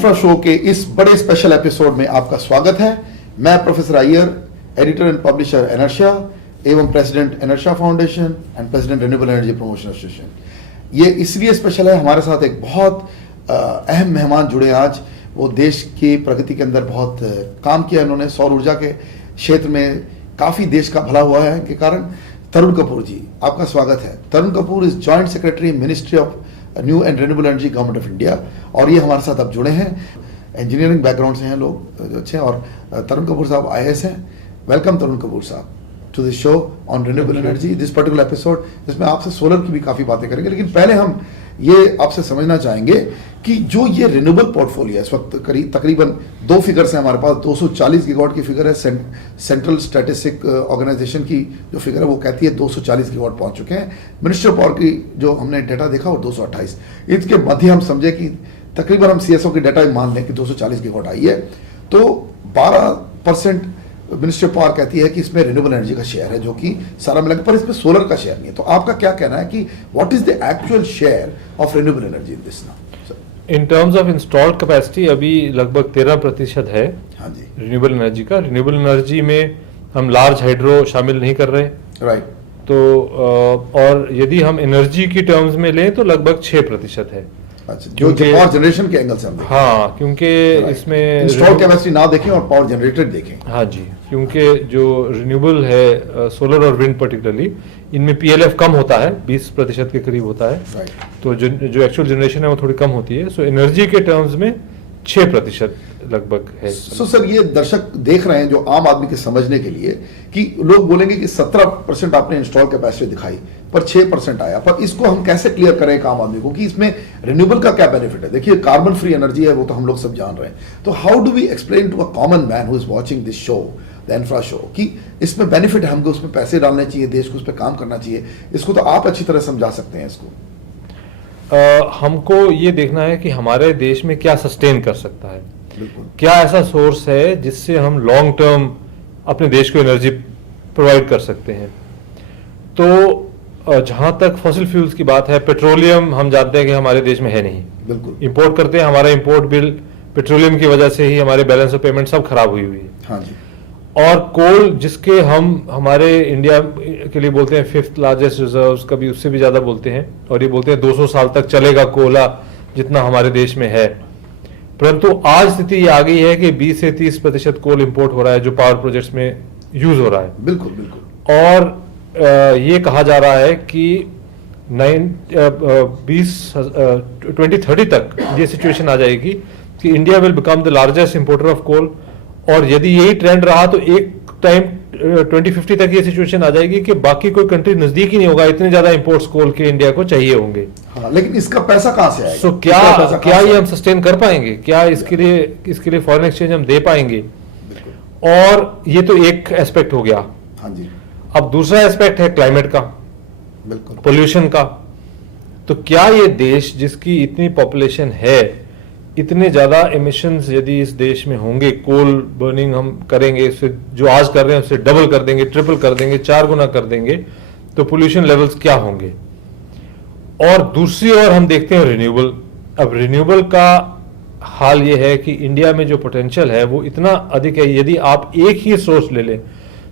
Infra show के इस बड़े स्पेशल एपिसोड में आपका स्वागत है। मैं professor Iyer, editor and publisher Inertia एवं president Inertia foundation and president renewable energy promotion association. ये इसलिए स्पेशल है, हमारे साथ एक बहुत अहम मेहमान जुड़े आज। वो देश की प्रगति के अंदर बहुत काम किया इन्होंने, सौर ऊर्जा के क्षेत्र में काफ़ी देश का भला हुआ है इनके कारण। तरुण कपूर जी, आपका स्वागत है। Tarun Kapoor is joint secretary ministry of new and renewable energy government of India, और ये हमारे साथ अब जुड़े हैं। इंजीनियरिंग बैकग्राउंड से हैं लोग अच्छे, और तरुण कपूर साहब IAS हैं। वेलकम तरुण कपूर साहब to this show on renewable energy, this particular episode, जिसमें आपसे सोलर की भी काफ़ी बातें करेंगे। लेकिन पहले हम ये आपसे समझना चाहेंगे कि जो ये रिन्यूएबल पोर्टफोलियो है इस वक्त तकरीबन 2 फिगर्स हैं हमारे पास। 240 गीगावाट की फिगर है, सेंट्रल स्टैटिस्टिक ऑर्गेनाइजेशन की जो फिगर है वो कहती है 240 गीगावाट पहुंच चुके हैं। मिनिस्ट्री ऑफ पावर की जो हमने डेटा देखा वो 228। इसके मध्य हम समझे कि तकरीबन हम CSO की डेटा मान लें कि 240 गीगावाट आई है, तो 12% मिनिस्ट्री ऑफ पावर कहती है कि इसमें रिन्यूएबल एनर्जी का शेयर है, जो कि सारा मिला, पर इसमें सोलर का शेयर नहीं है। तो आपका क्या कहना है कि what is the actual share of renewable energy in this now? In terms of installed capacity अभी लगभग 13% है। हाँ जी, रिन्यूएबल एनर्जी का। रिन्यूएबल एनर्जी में हम लार्ज हाइड्रो शामिल नहीं कर रहे, राइट। तो और यदि हम एनर्जी की टर्म्स में लें तो लगभग 6% है। अच्छा, जो पावर जनरेशन के एंगल से हम देखें। हाँ, क्योंकि इसमें इंस्टॉल कैपेसिटी ना देखें और पावर जनरेटेड देखें। हाँ जी, क्योंकि जो रिन्यूएबल है सोलर और विंड पर्टिकुलरली, इनमें PLF कम होता है, 20% के करीब होता है। राइट। तो जो एक्चुअल जनरेशन है वो थोड़ी कम होती है। सो एनर्जी के टर्म्स में 6% लगभग है। सो सर, ये दर्शक देख रहे हैं जो आम आदमी के समझने के लिए कि लोग बोलेंगे कि 17% आपने इंस्टॉल कैपेसिटी दिखाई पर 6% आया, पर इसको हम कैसे क्लियर करें एक आम आदमी को कि इसमें रिन्यूएबल का क्या बेनिफिट है? देखिए, कार्बन फ्री एनर्जी है, वो तो हम लोग सब जान रहे हैं। तो how do we explain to a common man who is watching this show, the infra show, कि इसमें बेनिफिट है, हमको उसमें पैसे डालने चाहिए, देश को उस पर काम करना चाहिए। इसको तो आप अच्छी तरह समझा सकते हैं इसको। हमको ये देखना है कि हमारे देश में क्या सस्टेन कर सकता है, बिल्कुल। क्या ऐसा सोर्स है जिससे हम लॉन्ग टर्म अपने देश को एनर्जी प्रोवाइड कर सकते हैं। तो जहां तक फॉसिल फ्यूल्स की बात है, पेट्रोलियम हम जानते हैं कि हमारे देश में है नहीं, बिल्कुल इंपोर्ट करते हैं। हमारा इंपोर्ट बिल पेट्रोलियम की वजह से ही हमारे बैलेंस ऑफ पेमेंट सब खराब हुई है। हाँ जी। और कोल, जिसके हम हमारे इंडिया के लिए बोलते हैं 5th लार्जेस्ट रिजर्व्स, कभी उससे भी ज़्यादा बोलते हैं, और ये बोलते हैं 200 साल तक चलेगा कोला जितना हमारे देश में है। परंतु आज स्थिति ये आ गई है कि 20 से 30% कोल इंपोर्ट हो रहा है जो पावर प्रोजेक्ट्स में यूज हो रहा है। बिल्कुल बिल्कुल। और ये कहा जा रहा है कि 2030 तक ये सिचुएशन आ जाएगी कि India will become the largest importer of coal. और यदि यही ट्रेंड रहा तो एक टाइम 2050 तक ये सिचुएशन आ जाएगी कि बाकी कोई कंट्री नजदीक ही नहीं होगा, इतने ज्यादा इंपोर्ट्स कोल के इंडिया को चाहिए होंगे। हाँ, लेकिन इसका पैसा कहां से आएगा? सो क्या ये हम सस्टेन कर पाएंगे? क्या इसके लिए फॉरेन एक्सचेंज हम दे पाएंगे? और ये तो एक एस्पेक्ट हो गया। हाँ जी। अब दूसरा एस्पेक्ट है क्लाइमेट का, बिल्कुल, पोल्यूशन का। तो क्या ये देश जिसकी इतनी पॉपुलेशन है, इतने ज़्यादा एमिशंस यदि इस देश में होंगे, कोल बर्निंग हम करेंगे, उससे जो आज कर रहे हैं उससे डबल कर देंगे, ट्रिपल कर देंगे, 4 गुना कर देंगे, तो पोल्यूशन लेवल्स क्या होंगे? और दूसरी ओर हम देखते हैं रिन्यूएबल। अब रिन्यूएबल का हाल ये है कि इंडिया में जो पोटेंशियल है वो इतना अधिक है। यदि आप एक ही सोर्स ले लें,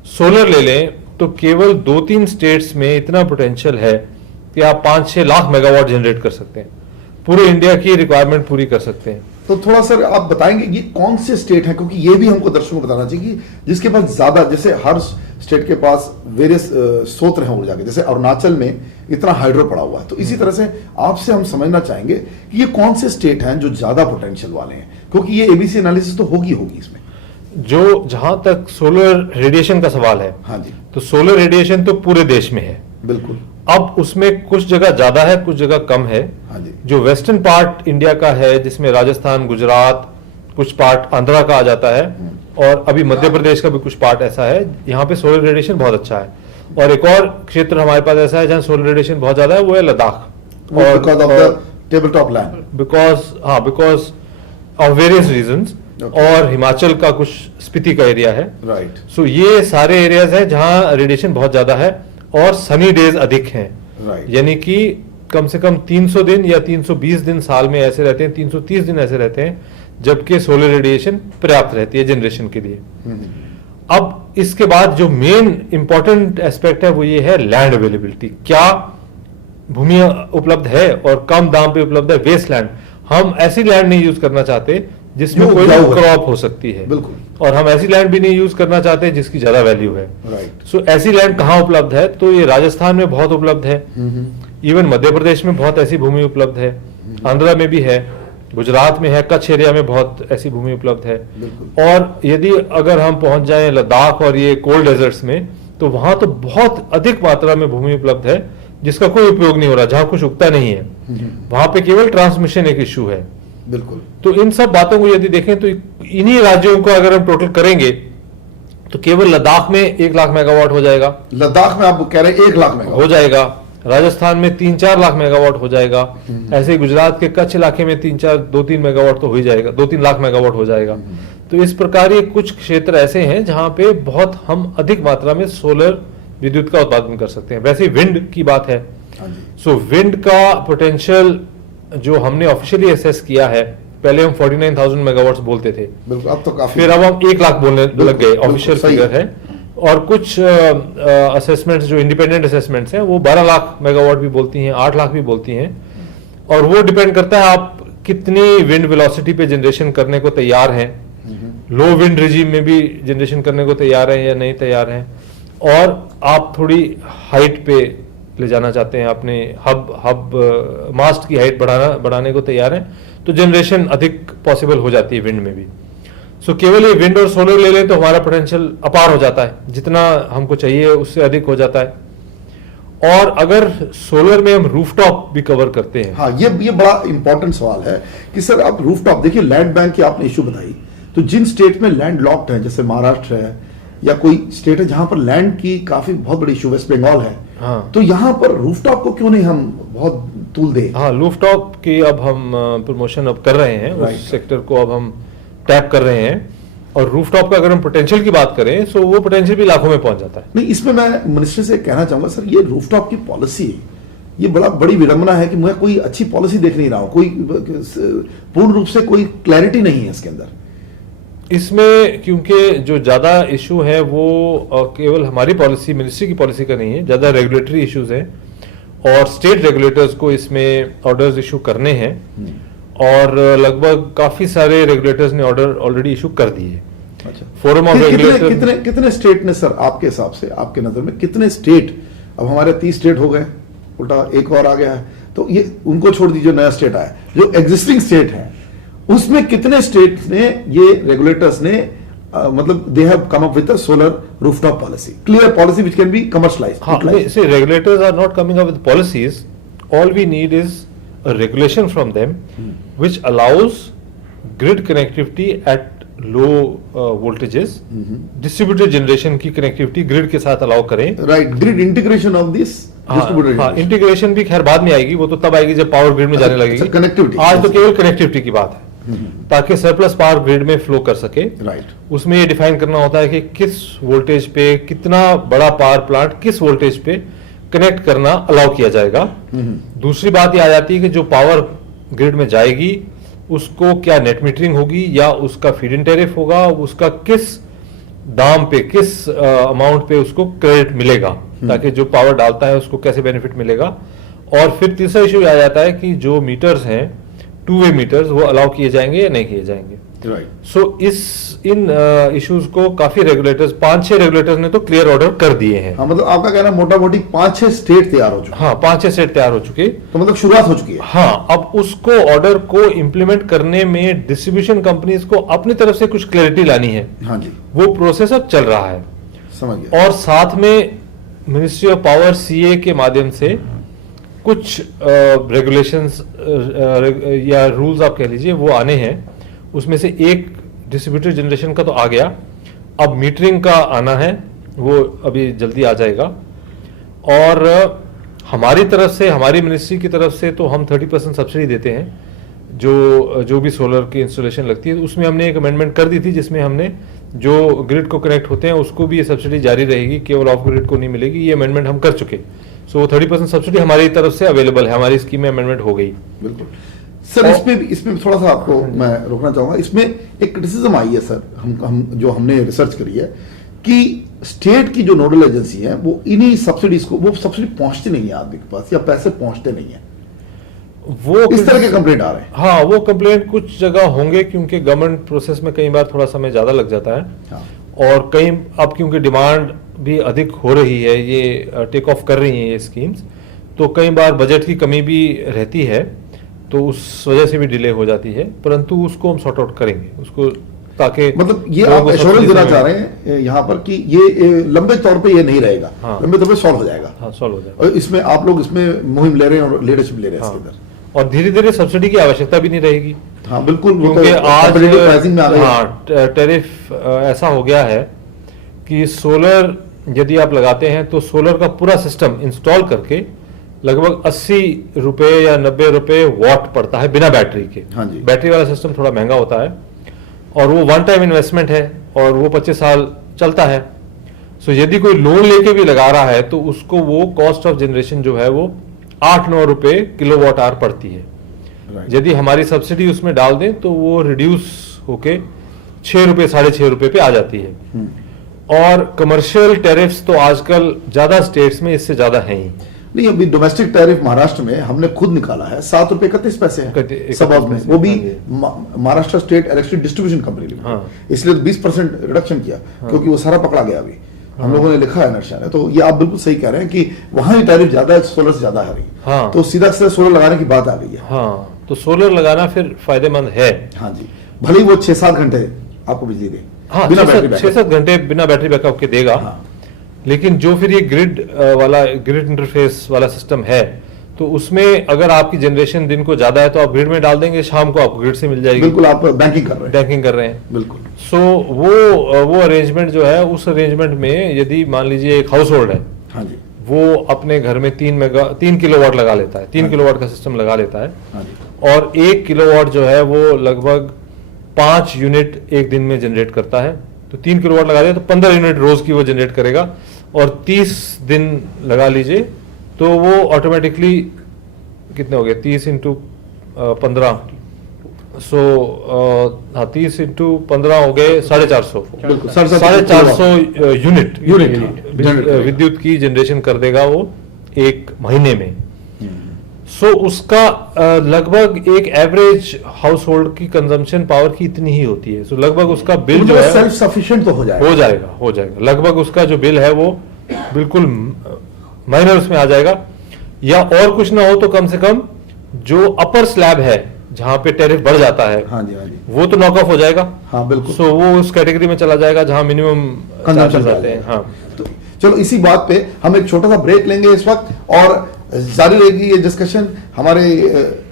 सोलर ले लें, तो केवल 2-3 स्टेट्स में इतना पोटेंशियल है कि आप 5-6 लाख मेगावाट जनरेट कर सकते हैं, पूरे इंडिया की रिक्वायरमेंट पूरी कर सकते हैं। तो थोड़ा सर आप बताएंगे ये कौन से स्टेट हैं, क्योंकि ये भी हमको दर्शकों को बताना चाहिए कि जिसके पास ज्यादा, जैसे हर स्टेट के पास वेरियस स्रोत हैं ऊर्जा के, जैसे अरुणाचल में इतना हाइड्रो पड़ा हुआ है। तो इसी तरह से आपसे हम समझना चाहेंगे कि ये कौन से स्टेट हैं जो ज्यादा पोटेंशियल वाले हैं, क्योंकि ये ABC एनालिसिस तो होगी इसमें। जो जहां तक सोलर रेडिएशन का सवाल है, हाँ जी, तो सोलर रेडिएशन तो पूरे देश में है। बिल्कुल। अब उसमें कुछ जगह ज्यादा है, कुछ जगह कम है। हाँ जी। जो वेस्टर्न पार्ट इंडिया का है, जिसमें राजस्थान, गुजरात, कुछ पार्ट आंध्रा का आ जाता है, और अभी मध्य प्रदेश का भी कुछ पार्ट ऐसा है, यहाँ पे सोलर रेडिएशन बहुत अच्छा है। और एक और क्षेत्र हमारे पास ऐसा है जहाँ सोलर रेडिएशन बहुत ज्यादा है, वो है लद्दाख। और because of the table top land, because of various reasons. और हिमाचल का कुछ स्पीति का एरिया है, राइट। सो ये सारे एरियाज है जहाँ रेडिएशन बहुत ज्यादा है और सनी डेज अधिक हैं, राइट। यानी कि कम से कम 300 दिन या 320 दिन साल में ऐसे रहते हैं, 330 दिन ऐसे रहते हैं जबकि सोलर रेडिएशन पर्याप्त रहती है जनरेशन के लिए। अब इसके बाद जो मेन इंपॉर्टेंट एस्पेक्ट है वो ये है लैंड अवेलेबिलिटी। क्या भूमि उपलब्ध है और कम दाम पे उपलब्ध है? वेस्ट लैंड, हम ऐसी लैंड नहीं यूज करना चाहते जिसमें जो कोई उपजाऊ है। क्रॉप हो सकती है, बिल्कुल। और हम ऐसी लैंड भी नहीं यूज करना चाहते जिसकी ज्यादा वैल्यू है। राइट। सो ऐसी लैंड कहाँ उपलब्ध है? तो ये राजस्थान में बहुत उपलब्ध है, इवन मध्य प्रदेश में बहुत ऐसी भूमि उपलब्ध है, आंध्रा में भी है, गुजरात में है, कच्छ एरिया में बहुत ऐसी भूमि उपलब्ध है। बिल्कुल। और यदि अगर हम पहुंच जाएं लद्दाख और ये कोल्ड डेजर्ट्स में, तो वहां तो बहुत अधिक मात्रा में भूमि उपलब्ध है जिसका कोई उपयोग नहीं हो रहा, जहां कुछ उगता नहीं है, वहां पे केवल ट्रांसमिशन एक इश्यू है। बिल्कुल। तो इन सब बातों को यदि देखें तो इन्हीं राज्यों को अगर हम टोटल करेंगे तो केवल लद्दाख में 1 लाख मेगावाट हो जाएगा, लद्दाख में आप कह रहे हैं 1 लाख मेगावाट हो जाएगा, राजस्थान में 3-4 लाख मेगावाट हो जाएगा, ऐसे ही गुजरात के कच्छ इलाके में 2-3 मेगावाट तो हो ही जाएगा, 2-3 लाख मेगावाट हो जाएगा। तो इस प्रकार ये कुछ क्षेत्र ऐसे हैं जहां पे बहुत हम अधिक मात्रा में सोलर विद्युत का उत्पादन कर सकते हैं। वैसे विंड की बात है, हाँ जी। सो विंड का पोटेंशियल जो हमने ऑफिशियली असेस किया है, पहले हम 49,000 मेगावाट्स बोलते थे, बिल्कुल, अब तो काफी। फिर अब हम 1 लाख बोलने लग गए, बिल्कुल, ऑफिशियल सही फिगर है। और कुछ असेसमेंट्स जो इंडिपेंडेंट असेसमेंट्स हैं वो 12 लाख मेगावाट भी बोलती हैं, 8 लाख भी बोलती हैं, और वो डिपेंड करता है आप कितनी विंड वेलोसिटी पे जनरेशन करने को तैयार हैं, लो विंड रिजीम में भी जनरेशन करने को तैयार हैं या नहीं तैयार हैं, और आप थोड़ी हाइट पे ले जाना चाहते हैं, अपने हब मास्ट की हाइट बढ़ाने को तैयार हैं, तो जनरेशन अधिक पॉसिबल हो जाती है विंड में भी। सो केवल ये विंड और सोलर ले लें तो हमारा पोटेंशियल अपार हो जाता है, जितना हमको चाहिए उससे अधिक हो जाता है। और अगर सोलर में हम रूफटॉप भी कवर करते हैं, हाँ, ये बड़ा इंपॉर्टेंट सवाल है कि सर आप रूफटॉप देखिए, लैंड बैंक की आपने इशू बताई, तो जिन स्टेट में लैंड लॉक्ड है, जैसे महाराष्ट्र है या कोई स्टेट है जहां पर लैंड की काफी बहुत बड़ी इशू, वेस्ट बंगाल है, हाँ, तो यहां पर रूफटॉप को क्यों नहीं हम बहुत तूल दे? हाँ, रूफटॉप की अब हम प्रमोशन अब कर रहे हैं, Right. उस सेक्टर को अब हम टैप कर रहे हैं। और रूफटॉप का अगर हम पोटेंशियल की बात करें तो वो पोटेंशियल भी लाखों में पहुंच जाता है। नहीं, इसमें मैं मिनिस्टर से कहना चाहूंगा सर, ये रूफटॉप की पॉलिसी, ये बड़ी विडंबना है कि मैं कोई अच्छी पॉलिसी देख नहीं रहा हूं, कोई पूर्ण रूप से कोई क्लैरिटी नहीं है इसके अंदर। इसमें क्योंकि जो ज्यादा इशू है वो केवल हमारी पॉलिसी, मिनिस्ट्री की पॉलिसी का नहीं है, ज्यादा रेगुलेटरी इश्यूज हैं और स्टेट रेगुलेटर्स को इसमें ऑर्डर्स इशू करने हैं, और लगभग काफी सारे रेगुलेटर्स ने ऑर्डर ऑलरेडी इशू कर दिए। अच्छा, फोरम ऑफ रेगुलेटर कितने स्टेट ने सर, आपके हिसाब से, आपके नजर में कितने स्टेट, अब हमारे 30 स्टेट हो गए, उल्टा एक और आ गया है, तो ये उनको छोड़ दीजिए, नया स्टेट आया, जो एग्जिस्टिंग स्टेट है उसमें कितने स्टेट ने, ये रेगुलेटर्स ने मतलब they have come up with a solar rooftop policy, clear policy which can be commercialised? हाँ, see, regulators are not coming up with policies. All we need is a regulation from them, which allows grid connectivity at low voltages, distributed generation की connectivity grid के साथ allow करें। Right, grid integration of this distributed. हाँ, integration भी खैर बाद में आएगी, वो तो तब आएगी जब पावर ग्रिड में जाने लगेगी। कनेक्टिविटी, आज तो केवल कनेक्टिविटी की बात है, ताकि सरप्लस पावर ग्रिड में फ्लो कर सके। राइट, उसमें ये डिफाइन करना होता है कि किस वोल्टेज पे कितना बड़ा पावर प्लांट किस वोल्टेज पे कनेक्ट करना अलाउ किया जाएगा। दूसरी बात ये आ जाती है कि जो पावर ग्रिड में जाएगी उसको क्या नेट मीटरिंग होगी या उसका फीड इन टैरिफ होगा, उसका किस दाम पे, किस अमाउंट पे उसको क्रेडिट मिलेगा, ताकि जो पावर डालता है उसको कैसे बेनिफिट मिलेगा। और फिर तीसरा इशू आ जाता है कि जो मीटर्स हैं, टू वे मीटर्स, वो अलाउ किए जाएंगे या नहीं किए जाएंगे। राइट। सो इन इश्यूज को काफी रेगुलेटर्स, 5-6 रेगुलेटर्स ने तो क्लियर ऑर्डर कर दिए हैं। हाँ, मतलब आपका कहना मोटा मोटी 5-6 स्टेट तैयार हो चुके, हाँ, 5-6 सेट तैयार हो चुके, तो मतलब शुरुआत हो चुकी है। हाँ, अब उसको ऑर्डर को इंप्लीमेंट करने में डिस्ट्रीब्यूशन कंपनीज को अपनी तरफ से कुछ क्लैरिटी लानी है। हाँ जी, वो प्रोसेस अब चल रहा है, समझ गया। और साथ में मिनिस्ट्री ऑफ पावर सीए के माध्यम से कुछ रेगुलेशंस या रूल्स आप कह लीजिए वो आने हैं। उसमें से एक डिस्ट्रीब्यूटेड जनरेशन का तो आ गया, अब मीटरिंग का आना है, वो अभी जल्दी आ जाएगा। और हमारी तरफ से, हमारी मिनिस्ट्री की तरफ से तो हम 30% सब्सिडी देते हैं, जो भी सोलर की इंस्टॉलेशन लगती है। उसमें हमने एक अमेंडमेंट कर दी थी जिसमें हमने जो ग्रिड को कनेक्ट होते हैं उसको भी ये सब्सिडी जारी रहेगी, केवल ऑफ ग्रिड को नहीं मिलेगी। ये अमेंडमेंट हम कर चुके, सो 30% सब्सिडी हमारी तरफ से अवेलेबल है, हमारी स्कीम में अमेंडमेंट हो गई। बिल्कुल सर इसमें थोड़ा सा आपको मैं रोकना चाहूंगा। इसमें एक क्रिटिसिज्म आई है सर, हम जो हमने रिसर्च करी है कि स्टेट की जो नोडल एजेंसी है वो इन्हीं सब्सिडीज को, वो सब्सिडी पहुंचती नहीं है आदमी के पास, या पैसे पहुंचते नहीं है, वो इस तरह के कंप्लेंट आ रहे हैं। हाँ, वो कंप्लेंट कुछ जगह होंगे क्योंकि गवर्नमेंट प्रोसेस में कई बार थोड़ा समय ज्यादा लग जाता है। हाँ। और कई अब क्योंकि डिमांड भी अधिक हो रही है, ये टेक ऑफ कर रही हैं ये स्कीम्स, तो कई बार बजट की कमी भी रहती है, तो उस वजह से भी डिले हो जाती है, परंतु उसको हम सॉर्ट आउट करेंगे उसको, ताकि मतलब ये आप एश्योरेंस देना चाह रहे हैं यहाँ पर कि ये लंबे तौर पे ये नहीं रहेगा। हाँ। लंबे तौर पे सॉल्व हो जाएगा। हाँ, सॉल्व हो जाएगा। और इसमें आप लोग इसमें मुहिम ले रहे हैं और लीडरशिप ले रहे हैं हाँ। इसके अंदर। और धीरे धीरे सब्सिडी की आवश्यकता भी नहीं रहेगी। हाँ बिल्कुल, वो क्योंकि तो आज competitive pricing में आ गए। हाँ, टैरिफ ऐसा हो गया है कि सोलर यदि आप लगाते हैं तो सोलर का पूरा सिस्टम इंस्टॉल करके लगभग 80 रुपए या 90 रुपए वॉट पड़ता है बिना बैटरी के। हाँ जी। बैटरी वाला सिस्टम थोड़ा महंगा होता है और वो वन टाइम इन्वेस्टमेंट है और वो 25 साल चलता है। सो यदि कोई लोन लेके भी लगा रहा है तो उसको वो कॉस्ट ऑफ जनरेशन जो है वो 8-9 रुपए किलोवाट आवर पड़ती है। Right. यदि हमारी सब्सिडी उसमें डाल दें तो वो रिड्यूस होके 6 रुपए 6.5 रुपए पे आ जाती है। और कमर्शियल टैरिफ्स तो आजकल ज्यादा स्टेट्स में इससे ज्यादा हैं ही। नहीं, अभी डोमेस्टिक टैरिफ महाराष्ट्र में हमने खुद निकाला है, 7 रुपए 31 पैसे है सब हाउस में, वो भी Maharashtra state electricity distribution company limited. हाँ। इसलिए 20% रिडक्शन किया। हाँ। क्योंकि वो सारा पकड़ा गया अभी। हम लोगों ने लिखा है नर्शा ने, तो ये आप बिल्कुल सही कह रहे हैं कि वहां ही टैरिफ ज्यादा है, सोलर से ज्यादा है। हाँ। तो सीधा सीधा सोलर लगाने की बात आ गई है। हाँ, तो सोलर लगाना फिर फायदेमंद है। हाँ जी, भले ही वो 6-7 घंटे आपको बिजली दे। हाँ, बिना बैटरी बैकअप। 6-7 घंटे बिना बैटरी बैकअप के देगा। हाँ। लेकिन जो फिर ये ग्रिड इंटरफेस वाला सिस्टम है, तो उसमें अगर आपकी जनरेशन दिन को ज्यादा है तो आप ग्रिड में डाल देंगे, शाम को आपको ग्रिड से मिल जाएगी। बिल्कुल, आप बैंकिंग कर रहे हैं। बिल्कुल। सो वो अरेंजमेंट जो है, उस अरेंजमेंट में यदि मान लीजिए एक हाउस होल्ड है, हाँ जी, वो अपने घर में 3 किलोवाट लगा लेता है, 3 किलोवाट का सिस्टम लगा लेता है। हाँ जी। और 1 किलोवाट जो है वो लगभग 5 यूनिट एक दिन में जनरेट करता है। तो 3 किलोवाट लगा दिया तो 15 यूनिट रोज की वो जनरेट करेगा। और 30 दिन लगा लीजिए तो वो ऑटोमेटिकली कितने हो गए, 30 इंटू 15, सो हाँ 30 इंटू 15 हो गए 450। बिल्कुल, 450 यूनिट हाँ, विद्युत की जनरेशन कर देगा वो एक महीने में। सो उसका लगभग एक एवरेज हाउस होल्ड की कंजम्पशन पावर की इतनी ही होती है। सो लगभग उसका बिल जो है सेल्फ सफिशिएंट तो हो जाएगा। लगभग उसका जो बिल है वो बिल्कुल माइनर्स में आ जाएगा। या और कुछ ना हो तो कम से कम जो अपर स्लैब है जहां पे टैरिफ बढ़ जाता है, हाँ जी, हाँ जी, वो तो नॉक ऑफ हो जाएगा। हाँ बिल्कुल। सो वो उस कैटेगरी में चला जाएगा जहां मिनिमम कंजम्पशन आते हैं। हाँ, तो चलो इसी बात पे हम एक छोटा सा ब्रेक लेंगे इस वक्त, और जारी रहेगी ये डिस्कशन हमारे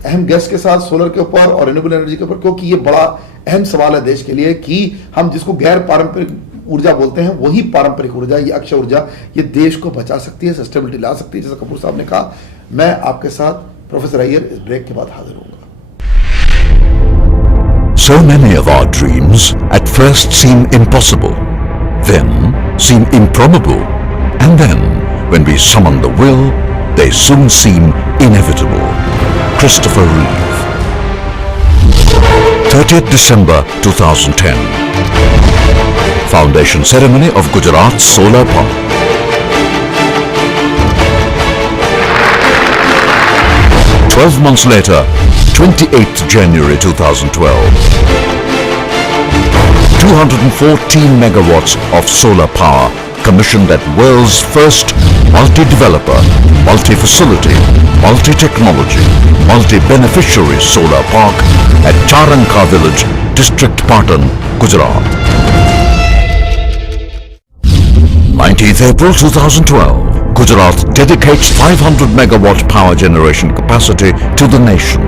अहम गेस्ट के साथ सोलर के ऊपर और रिन्यूएबल एनर्जी के ऊपर, क्योंकि ये बड़ा अहम सवाल है देश के लिए कि हम जिसको गैर पारंपरिक ऊर्जा बोलते हैं वही पारंपरिक ऊर्जा, ये अक्षय ऊर्जा, ये देश को बचा सकती है, सस्टेनेबिलिटी ला सकती है, जैसा कपूर साहब ने कहा। मैं आपके साथ प्रोफेसर अय्यर इस ब्रेक के बाद हाजिर होऊंगा। So many of our dreams at first seem impossible, then seem improbable, and then when we summon the will, they soon seem inevitable. Christopher Reeve. 30th December 2010. Foundation ceremony of Gujarat's solar park. 12 months later, 28th January 2012. 214 megawatts of solar power commissioned at world's first multi-developer, multi-facility, multi-technology, multi-beneficiary solar park at Charanka Village, District Patan, Gujarat. 19th April 2012. Gujarat dedicates 500 megawatt power generation capacity to the nation,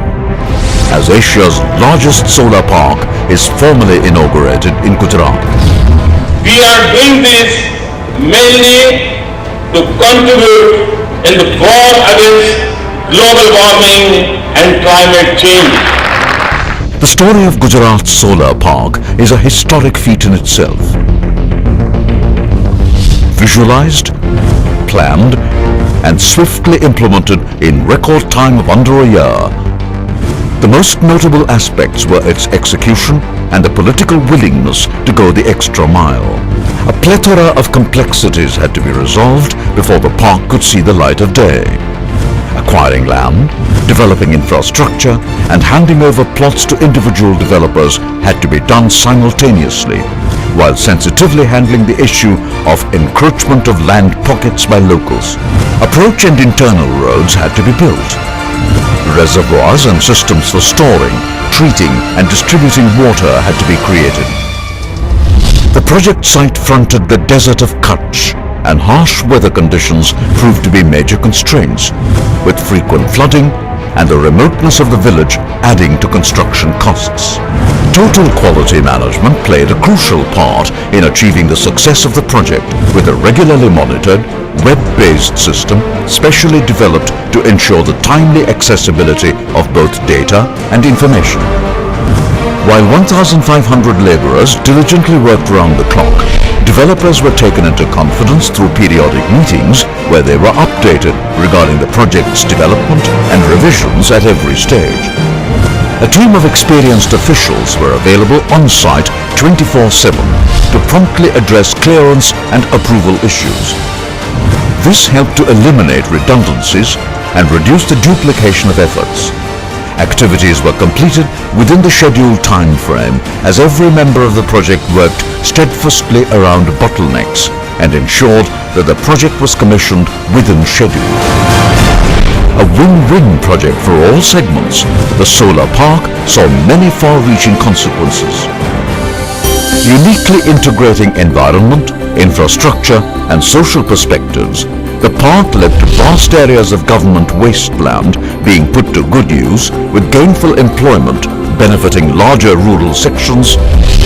as Asia's largest solar park is formally inaugurated in Gujarat. We are doing this mainly to contribute in the war against global warming and climate change. The story of Gujarat's solar park is a historic feat in itself. Visualized, planned, and swiftly implemented in record time of under a year, The most notable aspects were its execution and the political willingness to go the extra mile. A plethora of complexities had to be resolved before the park could see the light of day. Acquiring land, developing infrastructure, and handing over plots to individual developers had to be done simultaneously, while sensitively handling the issue of encroachment of land pockets by locals. Approach and internal roads had to be built. Reservoirs and systems for storing, treating, and distributing water had to be created. The project site fronted the desert of Kutch, and harsh weather conditions proved to be major constraints, with frequent flooding and the remoteness of the village adding to construction costs. Total quality management played a crucial part in achieving the success of the project, with a regularly monitored, web-based system specially developed to ensure the timely accessibility of both data and information. While 1,500 laborers diligently worked round the clock, developers were taken into confidence through periodic meetings where they were updated regarding the project's development and revisions at every stage. A team of experienced officials were available on-site 24/7 to promptly address clearance and approval issues. This helped to eliminate redundancies and reduce the duplication of efforts. Activities were completed within the scheduled time frame as every member of the project worked steadfastly around bottlenecks and ensured that the project was commissioned within schedule. A win-win project for all segments, the solar park saw many far-reaching consequences. Uniquely integrating environment, infrastructure, and social perspectives, the park led to vast areas of government wasteland being put to good use, with gainful employment benefiting larger rural sections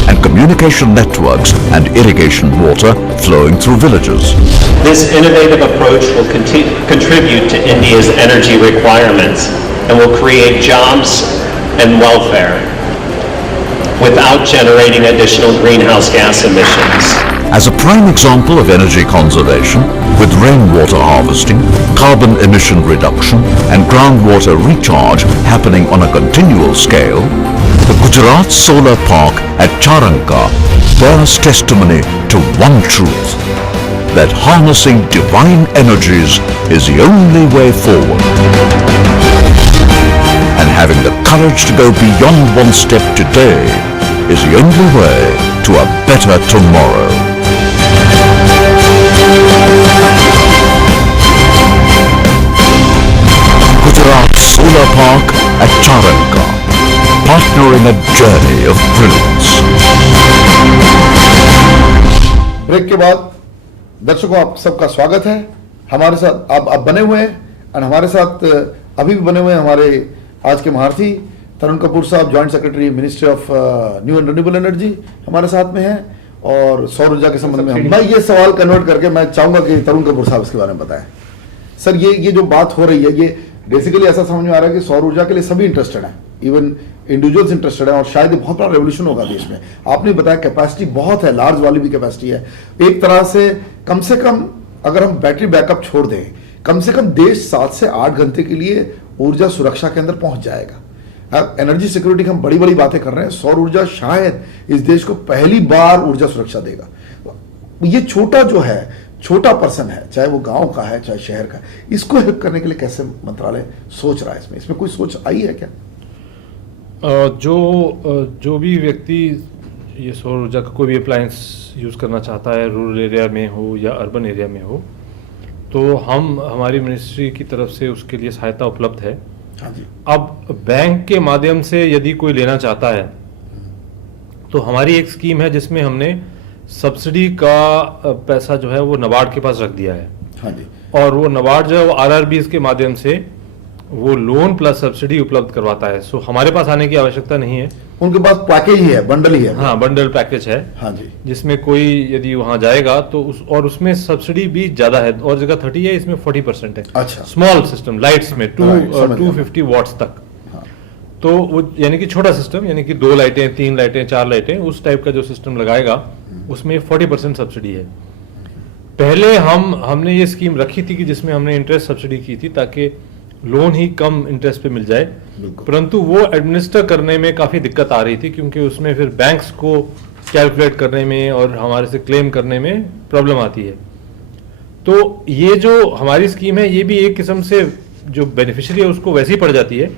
and communication networks and irrigation water flowing through villages. This innovative approach will contribute to India's energy requirements and will create jobs and welfare without generating additional greenhouse gas emissions. As a prime example of energy conservation, with rainwater harvesting, carbon emission reduction, and groundwater recharge happening on a continual scale, the Gujarat Solar Park at Charanka bears testimony to one truth: that harnessing divine energies is the only way forward. And having the courage to go beyond one step today is the only way to a better tomorrow. Gujarat Solar Park at Charanka, partnering a journey of brilliance. Break के बाद दर्शकों आप सबका स्वागत है। हमारे साथ आप बने हुए हैं और हमारे साथ अभी भी बने हुए हैं हमारे आज के महारथी तरुण कपूर साहब, joint secretary ministry of new and renewable energy हमारे साथ में हैं। और सौर ऊर्जा के संबंध में मैं ये सवाल कन्वर्ट करके मैं चाहूंगा कि तरुण कपूर साहब इसके बारे में बताएं। सर, ये जो बात हो रही है, ये बेसिकली ऐसा समझ में आ रहा है कि सौर ऊर्जा के लिए सभी इंटरेस्टेड हैं, इवन इंडिविजुअल्स इंटरेस्टेड हैं, और शायद ये बहुत बड़ा रेवोल्यूशन होगा देश में। आपने बताया कैपेसिटी बहुत है, लार्ज वाली भी कैपेसिटी है। एक तरह से कम अगर हम बैटरी बैकअप छोड़ दें, कम से कम देश 7 से 8 घंटे के लिए ऊर्जा सुरक्षा के अंदर पहुंच जाएगा। एनर्जी सिक्योरिटी की हम बड़ी बड़ी बातें कर रहे हैं, सौर ऊर्जा शायद इस देश को पहली बार ऊर्जा सुरक्षा देगा। ये छोटा पर्सन है, चाहे वो गांव का है चाहे शहर का, इसको हेल्प करने के लिए कैसे मंत्रालय सोच रहा है? इसमें कोई सोच आई है क्या? जो भी व्यक्ति ये सौर ऊर्जा का कोई भी अप्लायंस यूज़ करना चाहता है, रूरल एरिया में हो या अर्बन एरिया में हो, तो हमारी मिनिस्ट्री की तरफ से उसके लिए सहायता उपलब्ध है। हाँ जी। अब बैंक के माध्यम से यदि कोई लेना चाहता है तो हमारी एक स्कीम है जिसमें हमने सब्सिडी का पैसा जो है वो नाबार्ड के पास रख दिया है। हाँ जी। और वो नाबार्ड जो है वो आरआरबीज के माध्यम से वो लोन प्लस सब्सिडी उपलब्ध करवाता है। सो हमारे पास आने की आवश्यकता नहीं है, उनके पास पैकेज ही है, बंडल ही है। हाँ, बंडल पैकेज है। हाँ जी। जिसमें कोई यदि वहां जाएगा तो उसमें सब्सिडी भी ज्यादा है, और जगह 30 है, इसमें 40% है। अच्छा। स्मॉल सिस्टम लाइट्स में 250 वॉट्स तक। हाँ। तो वो यानी कि छोटा सिस्टम, यानी कि 2 लाइटें 3 लाइटें 4 लाइटें, उस टाइप का जो सिस्टम लगाएगा उसमें 40% सब्सिडी है। पहले हमने ये स्कीम रखी थी कि जिसमें हमने इंटरेस्ट सब्सिडी की थी, ताकि लोन ही कम इंटरेस्ट पे मिल जाए, परंतु वो एडमिनिस्टर करने में काफ़ी दिक्कत आ रही थी, क्योंकि उसमें फिर बैंक्स को कैलकुलेट करने में और हमारे से क्लेम करने में प्रॉब्लम आती है। तो ये जो हमारी स्कीम है ये भी एक किस्म से जो बेनिफिशियरी है उसको वैसे ही पड़ जाती है,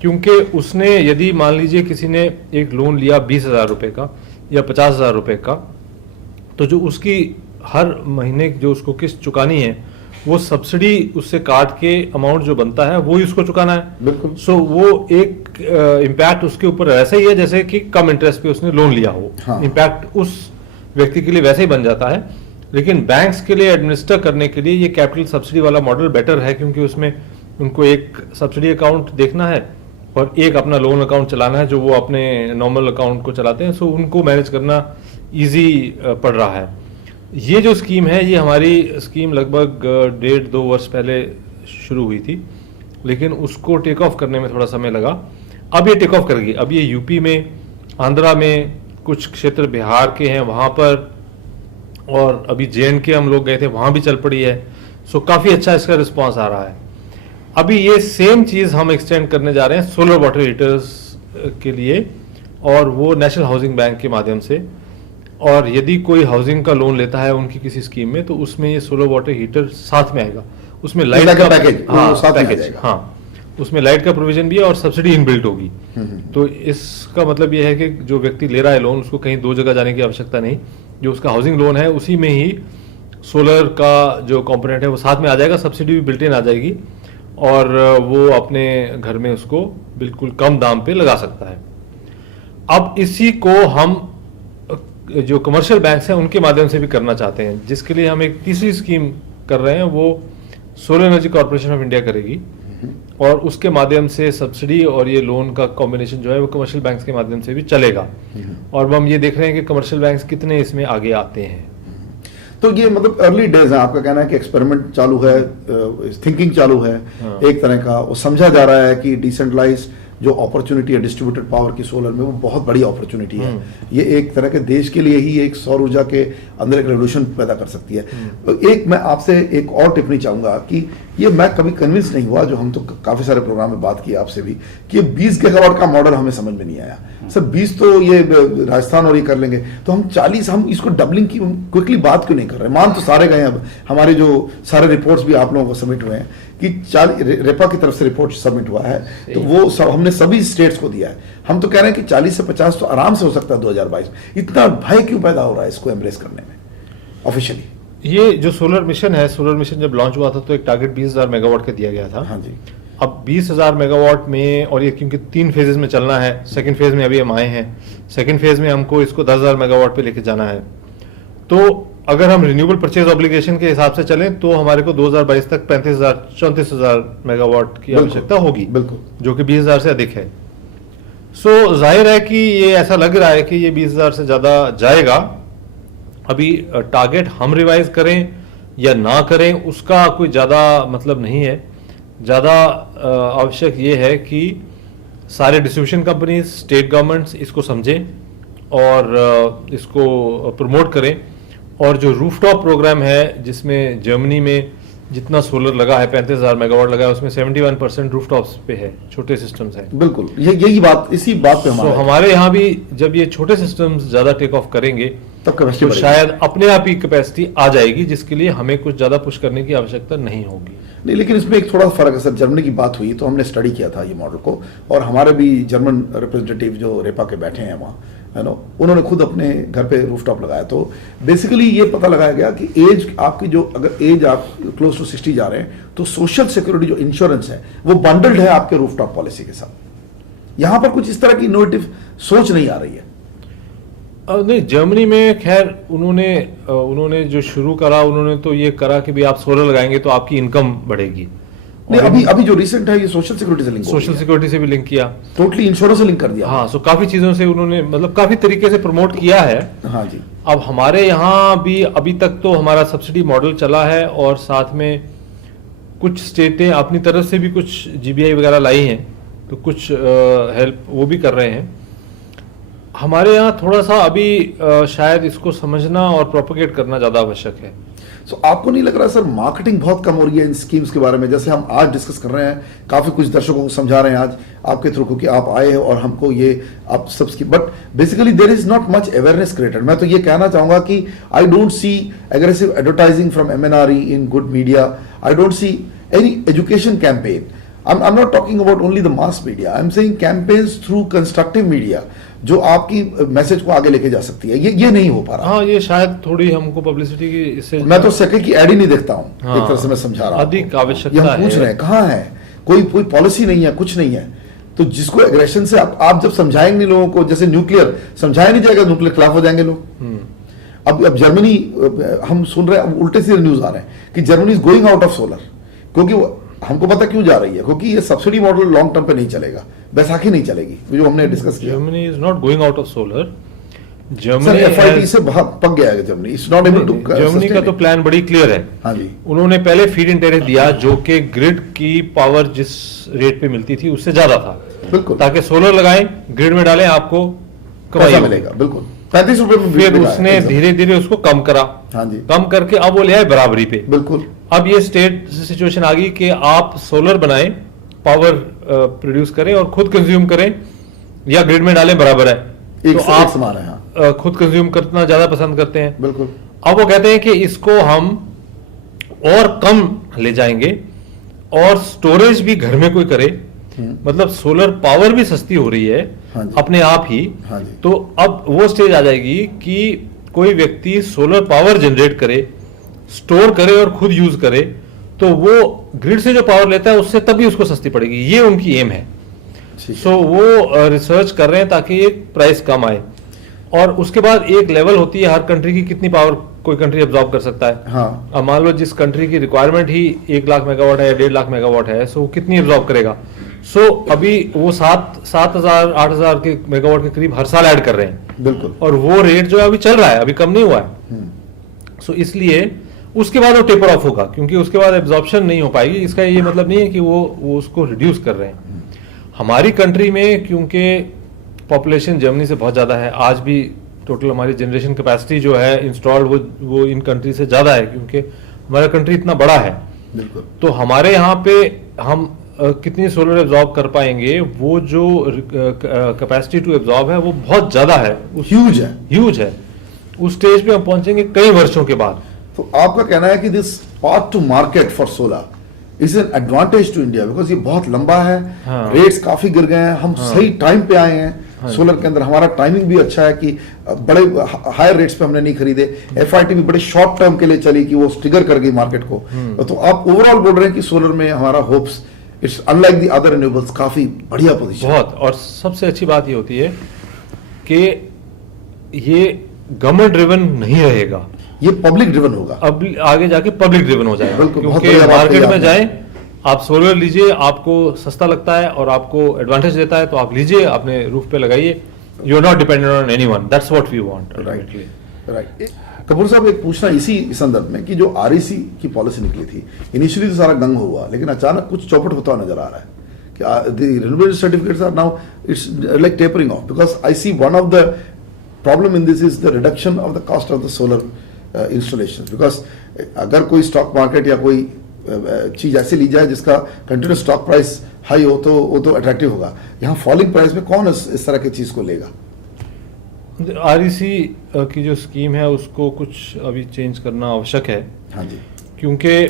क्योंकि उसने यदि मान लीजिए किसी ने एक लोन लिया 20,000 रुपये का या 50,000 रुपये का, तो जो उसकी हर महीने जो उसको किस्त चुकानी है वो सब्सिडी उससे काट के अमाउंट जो बनता है वो ही उसको चुकाना है। बिल्कुल। सो वो एक इम्पैक्ट उसके ऊपर ऐसा ही है जैसे कि कम इंटरेस्ट पे उसने लोन लिया हो। हाँ। इम्पैक्ट उस व्यक्ति के लिए वैसे ही बन जाता है, लेकिन बैंक्स के लिए एडमिनिस्टर करने के लिए ये कैपिटल सब्सिडी वाला मॉडल बेटर है, क्योंकि उसमें उनको एक सब्सिडी अकाउंट देखना है और एक अपना लोन अकाउंट चलाना है जो वो अपने नॉर्मल अकाउंट को चलाते हैं। सो उनको मैनेज करना इजी पड़ रहा है। ये जो स्कीम है ये हमारी स्कीम लगभग 1.5-2 वर्ष पहले शुरू हुई थी, लेकिन उसको टेक ऑफ करने में थोड़ा समय लगा। अब ये टेक ऑफ करेगी। अब ये यूपी में, आंध्रा में, कुछ क्षेत्र बिहार के हैं वहाँ पर, और अभी JNK हम लोग गए थे वहाँ भी चल पड़ी है। सो काफ़ी अच्छा इसका रिस्पॉन्स आ रहा है। अभी ये सेम चीज़ हम एक्सटेंड करने जा रहे हैं सोलर वाटर हीटर्स के लिए, और वो नेशनल हाउसिंग बैंक के माध्यम से। और यदि कोई हाउसिंग का लोन लेता है उनकी किसी स्कीम में, तो उसमें ये सोलर वाटर हीटर साथ में आएगा। उसमें लाइट का पैकेज, हाँ, साथ में आ पैकेज, जाएगा। हाँ, उसमें लाइट का प्रोविजन भी है और सब्सिडी इनबिल्ट होगी। तो इसका मतलब ये है कि जो व्यक्ति ले रहा है लोन उसको कहीं दो जगह जाने की आवश्यकता नहीं। जो उसका हाउसिंग लोन है उसी में ही सोलर का जो कंपोनेंट है वो साथ में आ जाएगा, सब्सिडी भी बिल्ट इन आ जाएगी, और वो अपने घर में उसको बिल्कुल कम दाम पे लगा सकता है। अब इसी को हम जो कमर्शियल बैंक्स हैं उनके माध्यम से भी करना चाहते हैं, जिसके लिए हम एक तीसरी स्कीम कर रहे हैं, वो solar energy corporation of India करेगी, और उसके माध्यम से सब्सिडी और ये लोन का कॉम्बिनेशन जो है वो कमर्शियल बैंक्स के माध्यम से भी चलेगा। और हम ये देख रहे हैं कि कमर्शियल बैंक्स कितने इसमें आगे आते हैं। तो ये मतलब अर्ली डेज है, आपका कहना है कि एक्सपेरिमेंट चालू है, थिंकिंग चालू है। हाँ। एक तरह का वो समझा जा रहा है कि डिसेंट्रलाइज जो अपॉर्चुनिटी है डिस्ट्रीब्यूटेड पावर की सोलर में, वो बहुत बड़ी अपॉर्चुनिटी है। ये एक तरह के देश के लिए ही एक सौर ऊर्जा के अंदर एक रेवोल्यूशन पैदा कर सकती है। एक मैं आपसे एक और टिप्पणी चाहूंगा कि ये मैं कभी कन्विंस नहीं हुआ, जो हम तो काफी सारे प्रोग्राम में बात की आपसे भी, कि 20 गीगावाट का मॉडल हमें समझ में नहीं आया। सर 20 तो ये राजस्थान और ये कर लेंगे, तो हम 40, हम इसको डबलिंग की क्विकली बात क्यों नहीं कर रहे? मान तो सारे गए, अब हमारे जो सारे रिपोर्ट्स भी आप लोगों को सबमिट हुए हैं कि रेपा की तरफ से रिपोर्ट सबमिट हुआ है, तो वो सब हमने सभी स्टेट्स को दिया है। हम तो कह रहे हैं कि 40 से 50 तो आराम से हो सकता है 2022। इतना भय क्यों पैदा हो रहा है इसको एम्ब्रेस करने में ऑफिशियली? ये जो सोलर मिशन है, सोलर मिशन जब लॉन्च हुआ था तो एक टारगेट 20,000 मेगावाट का दिया गया था। हाँ जी। अब 20,000 मेगावाट में, और ये क्योंकि 3 फेजेस में चलना है, सेकंड फेज में अभी हम आए हैं, सेकंड फेज में हमको इसको 10,000 मेगावाट पे लेके जाना है। तो अगर हम रिन्यूएबल परचेज ऑब्लिगेशन के हिसाब से चलें तो हमारे को 2022 तक 34,000 मेगावाट की आवश्यकता होगी, बिल्कुल, जो कि 20,000 से अधिक है। सो जाहिर है कि ये ऐसा लग रहा है कि ये 20,000 से ज्यादा जाएगा। अभी टारगेट हम रिवाइज करें या ना करें उसका कोई ज्यादा मतलब नहीं है। ज्यादा आवश्यक ये है कि सारे डिस्ट्रीब्यूशन कंपनीज, स्टेट गवर्नमेंट्स इसको समझें और इसको प्रमोट करें। और जो रूफटॉप प्रोग्राम है, जिसमें जर्मनी में जितना सोलर लगा है, 35,000 मेगावाट लगा है, उसमें 71% रूफटॉप्स पे है, छोटे सिस्टम्स हैं। बिल्कुल, यही बात, इसी बात पे हमारे यहाँ भी जब ये छोटे सिस्टम्स ज्यादा टेक ऑफ करेंगे तब कैपेसिटी तो शायद अपने आप ही कैपेसिटी आ जाएगी, जिसके लिए हमें कुछ ज्यादा पुश करने की आवश्यकता नहीं होगी। नहीं, लेकिन इसमें एक थोड़ा फर्क है सर। जर्मनी की बात हुई तो हमने स्टडी किया था ये मॉडल को, और हमारे भी जर्मन रिप्रेजेंटेटिव जो रेपा के बैठे हैं वहाँ, है ना, उन्होंने खुद अपने घर पे रूफटॉप लगाया। तो बेसिकली ये पता लगाया गया कि एज आपकी, जो अगर एज आप क्लोज टू 60 जा रहे हैं, तो सोशल सिक्योरिटी जो इंश्योरेंस है वो बंडल्ड है आपके रूफटॉप पॉलिसी के साथ। यहां पर कुछ इस तरह की इनोवेटिव सोच नहीं आ रही है। नहीं, जर्मनी में खैर उन्होंने जो शुरू करा, उन्होंने तो ये करा कि भी आप सोलर लगाएंगे तो आपकी इनकम बढ़ेगी। नहीं, अभी जो रिसेंट है ये सोशल सिक्योरिटी से लिंक, सोशल सिक्योरिटी से भी लिंक किया, टोटली इंश्योरेंस से लिंक कर दिया। हाँ, सो काफी चीजों से उन्होंने मतलब काफी तरीके से प्रमोट किया है। हाँ जी। अब हमारे यहाँ भी अभी तक तो हमारा सब्सिडी मॉडल चला है, और साथ में कुछ स्टेटें अपनी तरफ से भी कुछ GBI वगैरह लाई हैं, तो कुछ हेल्प वो भी कर रहे हैं। हमारे यहाँ थोड़ा सा अभी शायद इसको समझना और प्रोपोगेट करना ज़्यादा आवश्यक है। सो आपको नहीं लग रहा सर मार्केटिंग बहुत कम हो रही है इन स्कीम्स के बारे में, जैसे हम आज डिस्कस कर रहे हैं, काफी कुछ दर्शकों को समझा रहे हैं आज आपके थ्रू, क्योंकि आप आए हैं और हमको ये आप सब scheme, but basically there is not much awareness created. मैं तो ये कहना चाहूंगा कि I don't see aggressive advertising from MNRE in good media, I don't see any education campaign. I'm not talking about only the mass media. I'm saying campaigns through constructive media जो आपकी message को आगे लेके जा सकती है, ये नहीं हो पा रहा। हाँ, ये शायद थोड़ी हमको पब्लिसिटी की इससे, मैं तो सके की एड ही नहीं देखता हूँ। हाँ, एक तरह से मैं समझा रहा हूँ, अधिक आवश्यकता ये हम पूछ है। रहे हैं कहाँ है, कोई पॉलिसी नहीं है, कुछ नहीं है। तो जिसको एग्रेशन से आप जब समझाएंगे लोगों को, जैसे न्यूक्लियर समझाया नहीं जाएगा, न्यूक्लियर खिलाफ हो जाएंगे लोग। अब जर्मनी, हम सुन रहे हैं, अब उल्टे सीधे न्यूज आ रहे हैं कि Germany is going out of solar, क्योंकि हमको पता क्यों जा रही है, क्योंकि ये सब्सिडी मॉडल लॉन्ग टर्म पे नहीं चलेगा, बैसाखी नहीं चलेगी, जो हमने डिस्कस किया। Germany is not going out of solar. Sir Germany FIT से बहुत पक गया है Germany, it's not able to. Germany का तो प्लान बड़ी क्लियर है। हाँ जी, उन्होंने पहले फीड इन टैरिफ दिया जो कि ग्रिड की पावर जिस रेट पे मिलती थी उससे ज्यादा था, बिल्कुल, ताकि सोलर लगाएं, ग्रिड में डालें, आपको पैसा कमाई मिलेगा, बिल्कुल 35 रुपए में फिर बिका है, उसने एकदम। धीरे धीरे उसको कम करा, हाँ जी, कम करके अब वो ले आए बराबरी पे। बिल्कुल, अब ये स्टेट सिचुएशन आ गई कि आप सोलर बनाएं, पावर प्रोड्यूस करें और खुद कंज्यूम करें, या ग्रिड में डालें, बराबर है। एक तो से आप एक समान है। हाँ, खुद कंज्यूम करना ज्यादा पसंद करते हैं। बिल्कुल, अब वो कहते हैं कि इसको हम और कम ले जाएंगे और स्टोरेज भी घर में कोई करे, मतलब सोलर पावर भी सस्ती हो रही है हाँ जी, अपने आप ही। हाँ जी, तो अब वो स्टेज आ जाएगी कि कोई व्यक्ति सोलर पावर जनरेट करे, स्टोर करे और खुद यूज करे, तो वो ग्रिड से जो पावर लेता है उससे तभी उसको सस्ती पड़ेगी। ये उनकी एम है। ठीक है। सो वो रिसर्च कर रहे हैं ताकि एक प्राइस कम आए, और उसके बाद एक लेवल होती है हर कंट्री की, कितनी पावर कोई कंट्री एब्जॉर्ब कर सकता है। हाँ, अब मान लो जिस कंट्री की रिक्वायरमेंट ही 1 लाख मेगावाट है या 1.5 लाख मेगावाट है, सो कितनी एब्जॉर्ब करेगा। सो अभी वो 7,000 8,000 के मेगावाट के करीब हर साल ऐड कर रहे हैं, बिल्कुल, और वो रेट जो है अभी चल रहा है, अभी कम नहीं हुआ है। सो इसलिए उसके बाद वो टेपर ऑफ होगा, क्योंकि उसके बाद एब्जॉर्प्शन नहीं हो पाएगी। इसका ये मतलब नहीं है कि वो उसको रिड्यूस कर रहे हैं। हमारी कंट्री में क्योंकि पॉपुलेशन जर्मनी से बहुत ज़्यादा है, आज भी टोटल हमारी जनरेशन कैपेसिटी जो है इंस्टॉल्ड वो इन कंट्री से ज़्यादा है, क्योंकि हमारा कंट्री इतना बड़ा है। बिल्कुल, तो हमारे यहाँ पे हम कितनी सोलर एब्जॉर्ब कर पाएंगे, वो जो कैपेसिटी टू एब्जॉर्ब है वो बहुत ज़्यादा है, ह्यूज है। ह्यूज है। उस स्टेज पे हम पहुंचेंगे कई वर्षों के बाद। तो आपका कहना है कि this path to market for solar is an advantage to India, because ये बहुत लंबा है, हाँ। रेट्स काफी गिर गए हैं, हम सही टाइम पे आए हैं। हाँ। सोलर के अंदर हमारा टाइमिंग भी अच्छा है कि बड़े हायर रेट्स पे हमने नहीं खरीदे, FIT भी बड़े शॉर्ट टर्म के लिए चली कि वो ट्रिगर कर गई मार्केट को। तो आप ओवरऑल बोल रहे हैं कि सोलर में हमारा hopes, it's unlike the other renewables, काफी बढ़िया पोजीशन। बहुत, और सबसे अच्छी बात ये होती है कि ये गवर्नमेंट ड्रिवन नहीं रहेगा, ये पब्लिक ड्रिवन होगा, अब आगे जाके पब्लिक ड्रिवन हो जाएगा। बिल्कुल, बहुत क्योंकि बढ़िया बात मार्केट कही में आपने। जाएं, आप सोलर लीजिए, आपको सस्ता लगता है और आपको एडवांटेज देता है, तो आप लीजिए, अपने रूफ पे लगाइए। You are not dependent on anyone, that's what we want. Right. Kapoor साहब, एक पूछना इसी संदर्भ में कि जो REC की पॉलिसी निकली थी, इनिशियली तो सारा गंग हुआ, लेकिन अचानक कुछ चौपट होता नजर आ रहा है कि the renewable certificates are now, it's like tapering off, because I see one of the problem in this is the reduction of the cost of the solar installations, because अगर कोई स्टॉक मार्केट या कोई चीज ऐसे ली जाए जिसका continuous stock price high हो, तो वो तो अट्रैक्टिव होगा। यहाँ फॉलिंग प्राइस में कौन इस तरह की चीज को लेगा? REC की जो स्कीम है उसको कुछ अभी चेंज करना आवश्यक है। हाँ जी, क्योंकि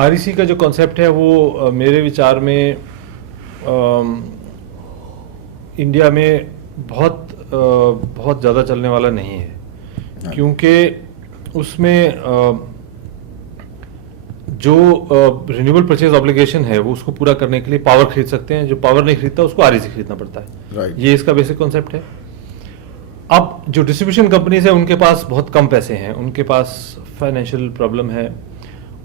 REC का जो कॉन्सेप्ट है वो मेरे विचार में इंडिया में बहुत ज़्यादा चलने वाला नहीं है, क्योंकि उसमें जो रिन्यूएबल परचेज ऑब्लिगेशन है वो उसको पूरा करने के लिए पावर खरीद सकते हैं, जो पावर नहीं खरीदता उसको REC खरीदना पड़ता है। राइट। ये इसका बेसिक कॉन्सेप्ट है। अब जो डिस्ट्रीब्यूशन कंपनीज है उनके पास बहुत कम पैसे हैं, उनके पास फाइनेंशियल प्रॉब्लम है,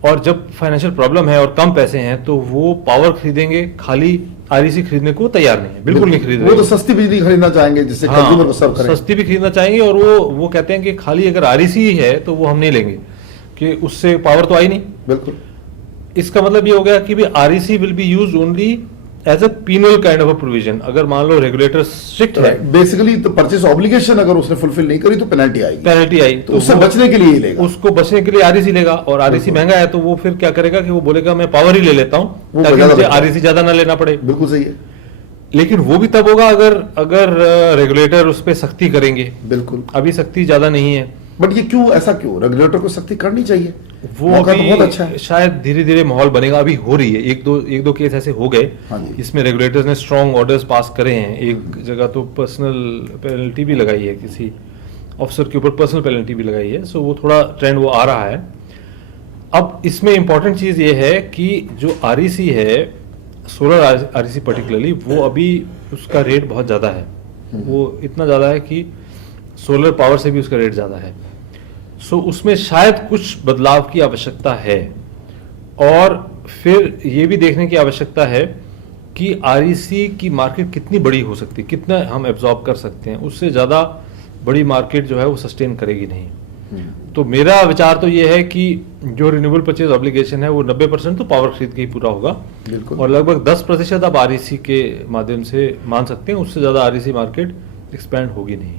और जब फाइनेंशियल प्रॉब्लम है और कम पैसे हैं तो वो पावर खरीदेंगे, खाली REC खरीदने को तैयार नहीं है, बिल्कुल नहीं खरीद रहे। वो तो सस्ती बिजली खरीदना चाहेंगे जिससे हाँ, कंज्यूमर को सर्व करें। सस्ती भी खरीदना चाहेंगे, और वो कहते हैं कि खाली अगर REC ही है तो वो हम नहीं लेंगे, कि उससे पावर तो आई नहीं। बिल्कुल, इसका मतलब ये हो गया कि भी REC will be used only as a penal kind of a provision. अगर मान लो रेगुलेटर स्ट्रिक्ट है, बेसिकली तो परचेस ऑब्लिगेशन अगर उसने फुलफिल नहीं करी तो पेनल्टी आएगी, पेनल्टी आई तो उससे वो- बचने के लिए ही लेगा। उसको बचने के लिए आरईसी लेगा, और आरईसी महंगा है तो वो फिर क्या करेगा कि वो बोलेगा मैं पावर ही ले लेता हूं वो ताकि ज्यादा मुझे बेहतर। आरईसी ज्यादा ना लेना पड़े। बिल्कुल सही है, लेकिन वो भी तब होगा अगर अगर रेगुलेटर उस पर सख्ती करेंगे। बिल्कुल। अभी सख्ती ज्यादा नहीं है, बट ये क्यों, ऐसा क्यों? रेगुलेटर को सख्ती करनी चाहिए, वो मौका तो अभी बहुत अच्छा है। शायद धीरे धीरे माहौल बनेगा। अभी हो रही है, एक दो केस ऐसे हो गए हाँ जी। इसमें रेगुलेटर्स ने स्ट्रॉन्ग ऑर्डर्स पास करे हैं। एक जगह तो पर्सनल पेनल्टी भी लगाई है, किसी ऑफिसर के ऊपर पर्सनल पेनल्टी भी लगाई है। सो वो थोड़ा ट्रेंड वो आ रहा है। अब इसमें इंपॉर्टेंट चीज ये है कि जो आरईसी है, सोलर आरईसी पर्टिकुलरली, वो अभी उसका रेट बहुत ज़्यादा है। वो इतना ज़्यादा है कि सोलर पावर से भी उसका रेट ज़्यादा है। सो उसमें शायद कुछ बदलाव की आवश्यकता है, और फिर ये भी देखने की आवश्यकता है कि आरईसी की मार्केट कितनी बड़ी हो सकती है, कितना हम एब्जॉर्ब कर सकते हैं। उससे ज़्यादा बड़ी मार्केट जो है वो सस्टेन करेगी नहीं। तो मेरा विचार तो ये है कि जो रिन्यूएबल परचेज ऑब्लिगेशन है वो 90% तो पावर खरीद के ही पूरा होगा, बिल्कुल। और लगभग 10% आप आरईसी के माध्यम से मान सकते हैं। उससे ज़्यादा आरईसी मार्केट एक्सपैंड होगी नहीं।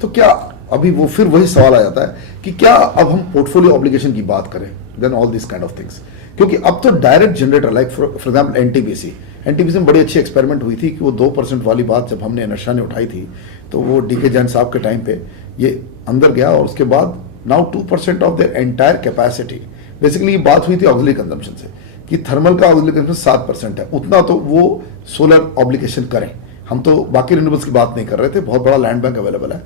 तो क्या अभी वो फिर वही सवाल आ जाता है कि क्या अब हम पोर्टफोलियो ऑब्लिगेशन की बात करें, then all this kind of things, क्योंकि अब तो direct generator like for example NTPC में बड़ी अच्छी एक्सपेरिमेंट हुई थी कि वो 2% वाली बात जब हमने नशा ने उठाई थी, तो वो डीके जैन साहब के टाइम पे ये अंदर गया, और उसके बाद now 2% of their entire capacity, basically ये बात हुई थी ऑक्सिलरी कंजम्पशन से, कि थर्मल का ऑक्सिलरी कंजम्पशन 7% है, उतना तो वो सोलर ऑब्लिगेशन करें। हम तो बाकी रिन्यूएबल्स की बात नहीं कर रहे थे, बहुत बड़ा लैंड बैंक अवेलेबल है।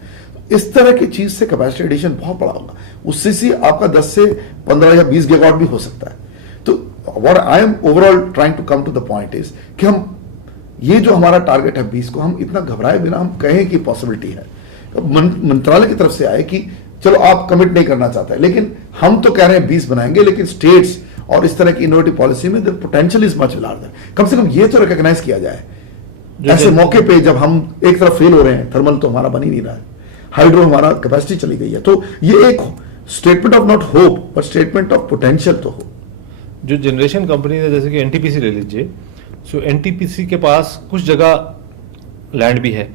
इस तरह की चीज से कैपेसिटी एडिशन बहुत बड़ा होगा, उससे से आपका 10 से 15 या 20 गीगावाट भी हो सकता है। तो what I am overall trying to come to the point is कि हम ये जो हमारा टारगेट है 20 को, हम इतना घबराए बिना हम कहें कि पॉसिबिलिटी है। मंत्रालय की तरफ से आए कि चलो आप कमिट नहीं करना चाहते, लेकिन हम तो कह रहे हैं 20 बनाएंगे, लेकिन स्टेट्स और इस तरह की इनोवेटिव पॉलिसी में the potential is much larger. कम से कम ये तो रिकॉग्नाइज किया जाए ऐसे मौके पे जब हम एक तरफ फेल हो रहे हैं, थर्मल तो हमारा बन ही नहीं रहा है, हाइड्रो हमारा कैपेसिटी चली गई है, तो ये एक statement of not hope but statement of potential तो हो। जो जनरेशन कंपनी है, जैसे कि एनटीपीसी ले लीजिए, सो एनटीपीसी के पास कुछ जगह लैंड भी है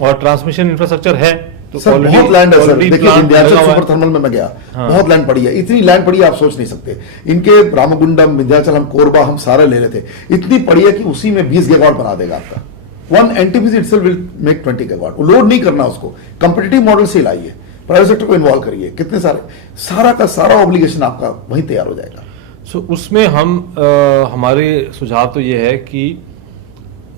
और ट्रांसमिशन इंफ्रास्ट्रक्चर है। तो सर already- बहुत लैंड है सर, already देखिए plant विंध्याचल लगा हुआ है। सुपर थर्मल में मैं गया, हाँ। बहुत लैंड पड़ी है, इतनी लैंड पड़ी है आप सोच नहीं सकते। इनके रामगुंडम, विंध्याचल, हम कोरबा, हम सारे ले लेते, इतनी पड़ी है कि उसी में 20 गीगावाट बना देगा आपका। One NTPC itself will make 20 gigawatt. Load नहीं करना उसको, कंपिटिटिव मॉडल से लाइए, प्राइवेट सेक्टर को इन्वॉल्व करिए, कितने सारा का सारा ऑब्लिगेशन आपका वहीं तैयार हो जाएगा। सो उसमें हम हमारे सुझाव तो ये है कि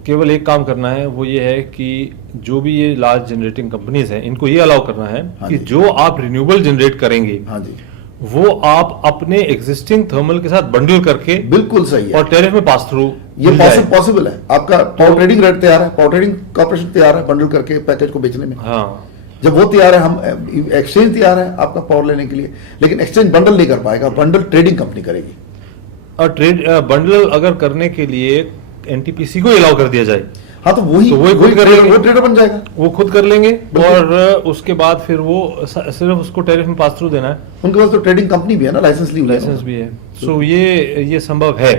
केवल एक काम करना है, वो ये है कि जो भी ये लार्ज जनरेटिंग कंपनीज हैं, इनको ये अलाउ करना है हाँ कि जी। जो आप रिन्यूएबल जनरेट करेंगे हाँ जी, वो आप अपने एग्जिस्टिंग थर्मल के साथ बंडल करके बिल्कुल सही है, और टैरिफ में पास थ्रू ये पॉसिबल है। आपका पावर ट्रेडिंग रेट तैयार है, पावर ट्रेडिंग कॉर्पोरेशन तैयार है बंडल करके पैकेज को बेचने में। हाँ, जब वो तैयार है, हम एक्सचेंज तैयार है आपका पावर लेने के लिए, लेकिन एक्सचेंज बंडल नहीं कर पाएगा, बंडल ट्रेडिंग कंपनी करेगी। और ट्रेड बंडल अगर करने के लिए एनटीपीसी को अलाउ कर दिया जाए, हाँ तो वही खुद कर लेंगे। वो ट्रेडर बन जाएगा। वो खुद कर लेंगे, बिल्कुल। और उसके बाद फिर वो सिर्फ उसको टैरिफ में पास थ्रू देना है, उनके पास तो ट्रेडिंग कंपनी भी है ना, लाइसेंस ली हुई है। लाइसेंस भी है। सो ये संभव है।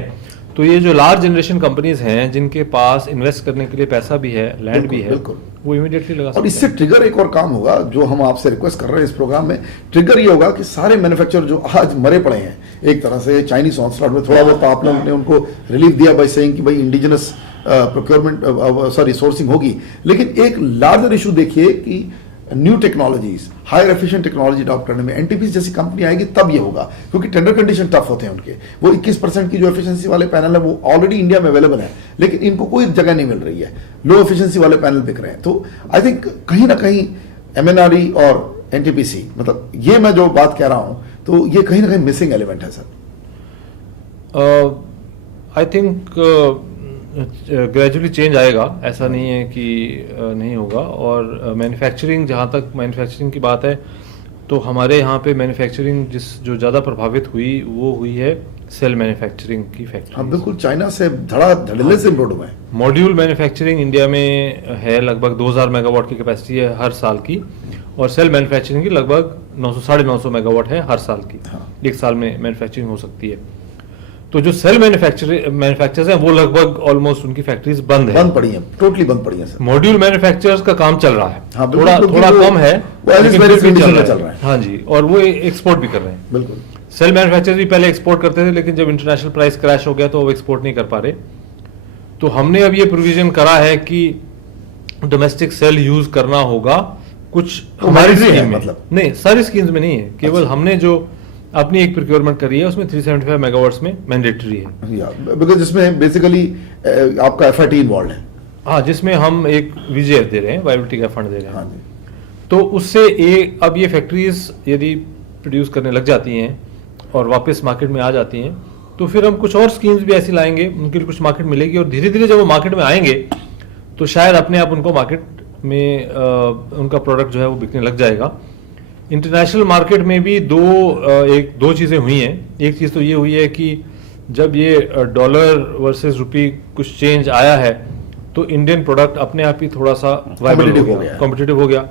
तो ये जो लार्ज जनरेशन कंपनीज हैं जिनके पास इन्वेस्ट करने के लिए पैसा भी है, लैंड भी है, बिल्कुल। वो इमीडिएटली लगा और सकते इससे हैं। ट्रिगर एक और काम होगा जो हम आपसे रिक्वेस्ट कर रहे हैं इस प्रोग्राम में। ट्रिगर ये होगा कि सारे मैन्युफैक्चरर जो आज मरे पड़े हैं, एक तरह से चाइनीज ऑनस्लॉट में थोड़ा बहुत आप लोगों ने उनको रिलीफ दिया बाय सेइंग कि भाई इंडिजिनस प्रोक्योरमेंट सोर्सिंग होगी, लेकिन एक लार्जर इशू देखिए कि new technologies, higher efficient technology adopt करने में एनटीपीसी जैसी कंपनी आएगी तब ये होगा, क्योंकि टेंडर कंडीशन टफ होते हैं उनके। वो 21% की जो एफिशिएंसी वाले पैनल है वो ऑलरेडी इंडिया में अवेलेबल है, लेकिन इनको कोई जगह नहीं मिल रही है, लो एफिशिएंसी वाले पैनल बिक रहे हैं। तो आई थिंक कहीं ना कहीं एमएनआरई और एनटीपीसी, मतलब ये मैं जो बात कह रहा हूं, तो ये कहीं ना कहीं मिसिंग एलिमेंट है sir. I think gradually change आएगा, ऐसा नहीं है कि नहीं होगा। और मैन्युफैक्चरिंग, जहाँ तक मैन्युफैक्चरिंग की बात है, तो हमारे यहाँ पे मैन्युफैक्चरिंग जो ज़्यादा प्रभावित हुई वो हुई है सेल मैन्युफैक्चरिंग की फैक्ट्री। हाँ बिल्कुल, चाइना से धड़ल्ले से इम्पोर्ट हुए हैं। मॉड्यूल मैन्युफैक्चरिंग इंडिया में है, लगभग 2000 मेगावाट की कैपेसिटी है हर साल की, और सेल मैन्युफैक्चरिंग की लगभग 900 साढ़े 900 मेगावाट है हर साल की। हाँ। एक साल में मैन्युफैक्चरिंग हो सकती है। तो जो सेल मैन्युफैक्चरर्स हैं वो लगभग ऑलमोस्ट उनकी फैक्ट्रीज बंद है, बंद पड़ी है, टोटली बंद पड़ी है सर। मॉड्यूल मैन्युफैक्चरर्स का काम चल रहा है, हाँ, बिल्कुल, थोड़ा क्योंकि थोड़ा वो- कम है, वो as is लेकिन very फिर भी condition में चल रहा है। हाँ जी, और वो एक्सपोर्ट भी कर रहे हैं। बिल्कुल। सेल मैन्युफैक्चरर्स भी पहले एक्सपोर्ट करते थे, लेकिन जब इंटरनेशनल प्राइस क्रैश हो गया तो वो एक्सपोर्ट नहीं कर पा रहे। तो हमने अब ये प्रोविजन करा है कि डोमेस्टिक सेल यूज करना होगा कुछ तो हमारी mandatory है स्कीम में, मतलब? नहीं सारी स्कीम्स में नहीं है, केवल हमने जो अपनी एक प्रोक्योरमेंट करी है उसमें 375 मेगावाट्स में मैंडेटरी है। या बिकॉज इसमें बेसिकली आपका एफआईटी इन्वॉल्व है। हाँ, जिसमें हम एक वीजीएफ दे रहे हैं, वायबिलिटी का फंड दे रहे हैं। हाँ जी। तो उससे अब ये फैक्ट्रीज यदि प्रोड्यूस करने लग जाती हैं और वापस मार्केट में आ जाती हैं, तो फिर हम कुछ और स्कीम्स भी ऐसी लाएंगे, उनके लिए कुछ मार्केट मिलेगी, और धीरे धीरे जब वो मार्केट में आएंगे तो शायद अपने आप उनको मार्केट में उनका प्रोडक्ट जो है वो बिकने लग जाएगा। इंटरनेशनल मार्केट में भी दो चीज़ें हुई हैं। एक चीज़ तो ये हुई है कि जब ये डॉलर वर्सेस रुपी कुछ चेंज आया है तो इंडियन प्रोडक्ट अपने आप ही थोड़ा सा कॉम्पिटिटिव हो गया।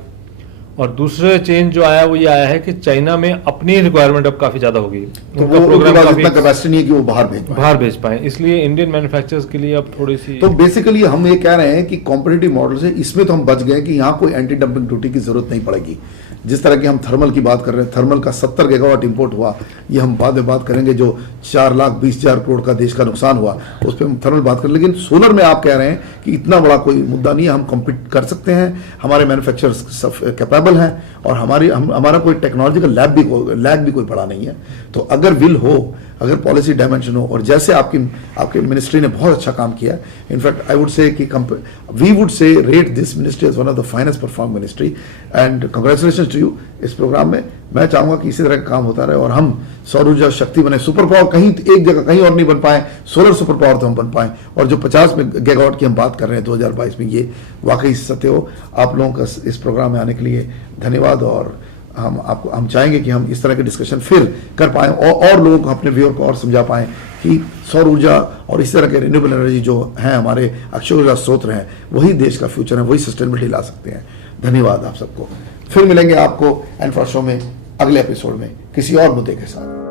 और दूसरा चेंज जो आया वो ये आया है कि चाइना में अपनी रिक्वायरमेंट अब काफी ज्यादा हो गई, तो वो प्रोग्राम इतना कैपेसिटी नहीं है कि वो बाहर भेज पाए। इसलिए इंडियन मैन्युफैक्चरर्स के लिए अब थोड़ी सी, तो बेसिकली हम ये कह रहे हैं कि कॉम्पिटिटिव मॉडल से इसमें तो हम बच गए कि यहाँ कोई एंटी डंपिंग ड्यूटी की जरूरत नहीं पड़ेगी। जिस तरह की हम थर्मल की बात कर रहे हैं, थर्मल का 70 गीगावाट इंपोर्ट हुआ, ये हम बाद में बात करेंगे। जो 4,20,000 करोड़ का देश का नुकसान हुआ उस पर हम थर्मल बात करें, लेकिन सोलर में आप कह रहे हैं कि इतना बड़ा कोई मुद्दा नहीं है, हम कम्पीट कर सकते हैं, हमारे मैन्युफैक्चरर्स कैपेबल हैं और हमारा कोई टेक्नोलॉजिकल लैब भी कोई बड़ा नहीं है। तो अगर विल हो, अगर पॉलिसी डायमेंशन हो, और जैसे आपके मिनिस्ट्री ने बहुत अच्छा काम किया, इनफैक्ट आई वुड से कि we would say rate this ministry as one of the finest perform ministry and congratulations to you. इस प्रोग्राम में मैं चाहूंगा कि इसी तरह का काम होता रहे और हम सौर ऊर्जा शक्ति बने, सुपर पावर कहीं एक जगह कहीं और नहीं बन पाए, सोलर सुपर पावर तो हम बन पाए। और जो 50 गीगावाट की हम बात कर रहे हैं 2022 में, ये वाकई सत्य हो। आप लोगों का इस प्रोग्राम में आने के लिए धन्यवाद, और हम चाहेंगे कि हम इस तरह के डिस्कशन फिर कर पाएं और लोगों को, अपने व्यूअर को और समझा पाएं कि सौर ऊर्जा और इस तरह के रिन्यूएबल एनर्जी जो हैं, हमारे अक्षय ऊर्जा स्रोत हैं, वही देश का फ्यूचर है, वही सस्टेनेबिलिटी ला सकते हैं। धन्यवाद आप सबको। फिर मिलेंगे आपको एनफा शो में अगले एपिसोड में किसी और मुद्दे के साथ।